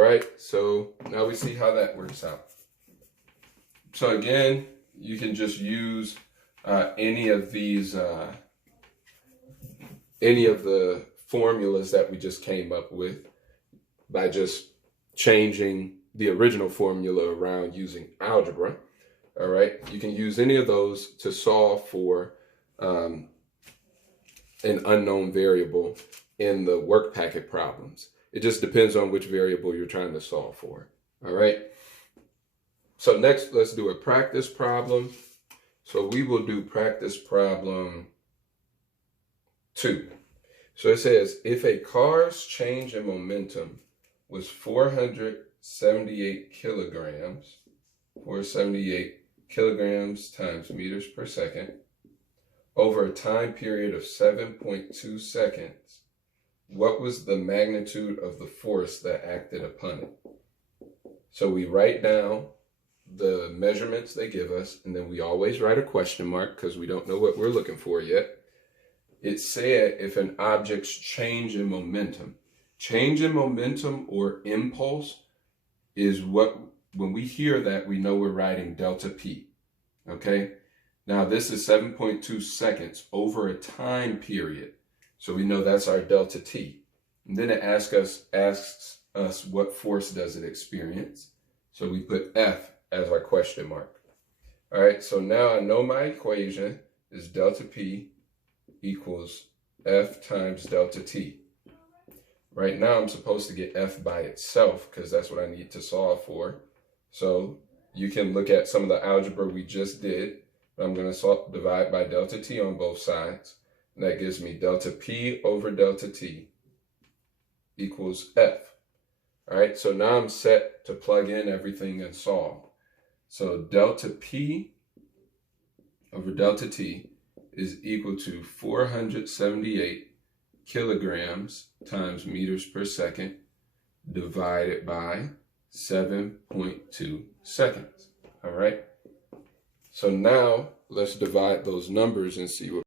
right, so now we see how that works out. So again, you can just use any of the formulas that we just came up with by just changing the original formula around using algebra. All right, you can use any of those to solve for an unknown variable in the work packet problems. It just depends on which variable you're trying to solve for. All right. So next, let's do a practice problem. So we will do practice problem 2. So it says, if a car's change in momentum was 478 kilograms, 478 kilograms times meters per second, over a time period of 7.2 seconds, what was the magnitude of the force that acted upon it? So we write down the measurements they give us, and then we always write a question mark because we don't know what we're looking for yet. It said if an object's change in momentum or impulse is what, when we hear that, we know we're writing delta P, okay? Now this is 7.2 seconds over a time period. So we know that's our delta T. And then it asks us what force does it experience. So we put F as our question mark. All right, so now I know my equation is delta P equals F times delta T. Right now I'm supposed to get F by itself because that's what I need to solve for. So you can look at some of the algebra we just did. I'm going to divide by delta T on both sides. And that gives me delta P over delta T equals F. All right, so now I'm set to plug in everything and solve. So delta P over delta T is equal to 478 kilograms times meters per second divided by 7.2 seconds. All right, so now let's divide those numbers and see what